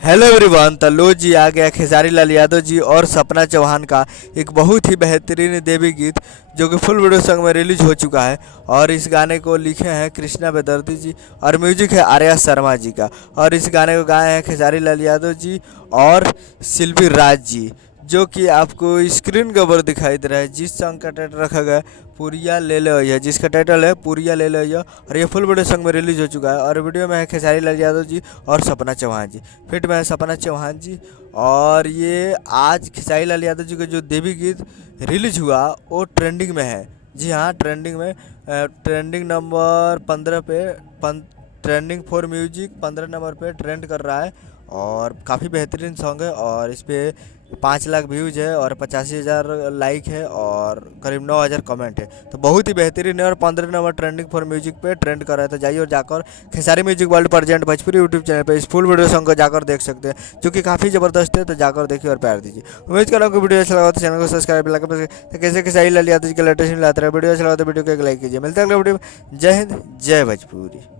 Hello everyone. तो लो जी आ गया खेसारी लाल यादव जी और सपना चौहान का एक बहुत ही बेहतरीन देवी गीत जो कि फुल वीडियो सॉन्ग में रिलीज हो चुका है। और इस गाने को लिखे हैं कृष्णा बेदर्दी जी और म्यूजिक है आर्या शर्मा जी का। और इस गाने को गाए हैं खेसारी लाल यादव जी और शिल्पी राज जी, जो कि आपको स्क्रीन के ऊपर दिखाई दे रहा है। जिस सॉन्ग का टाइटल रखा गया है पुरिया ले लो है, जिसका टाइटल है पुरिया ले लो है, और ये फुल वीडियो सॉन्ग में रिलीज हो चुका है। और वीडियो में है खेसारी लाल यादव जी और सपना चौहान जी, फिट में है सपना चौहान जी। और ये आज खेसारी लाल यादव जी का जो देवी गीत रिलीज हुआ वो ट्रेंडिंग में है। जी हाँ, ट्रेंडिंग में ट्रेंडिंग नंबर 15 पे ट्रेंडिंग फॉर म्यूजिक 15 नंबर पे ट्रेंड कर रहा है। और काफ़ी बेहतरीन सॉन्ग है और इस पर 5 लाख व्यूज़ है और 85,000 लाइक है और करीब 9,000 कमेंट है। तो बहुत ही बेहतरीन है और 15 नंबर ट्रेंडिंग फॉर म्यूजिक पे ट्रेंड कर रहा है। तो जाइए और जाकर Khesari music world present Bhojpuri YouTube channel पे इस फुल वीडियो सॉन्ग को जाकर देख सकते हैं, जो कि काफ़ी ज़बरदस्त है। तो जाकर देखिए और प्यार दीजिए। उम्मीद कर रहा हूँ कि वीडियो अच्छा लगा तो चैनल को सब्सक्राइब लगा। तो कैसे खेसारी लाल यादव जी के लेटेस्ट मिलाते रहे। वीडियो अच्छा लगा तो वीडियो को एक लाइक कीजिए। मिलते हैं अगले वीडियो में। जय हिंद, जय भोजपुरी।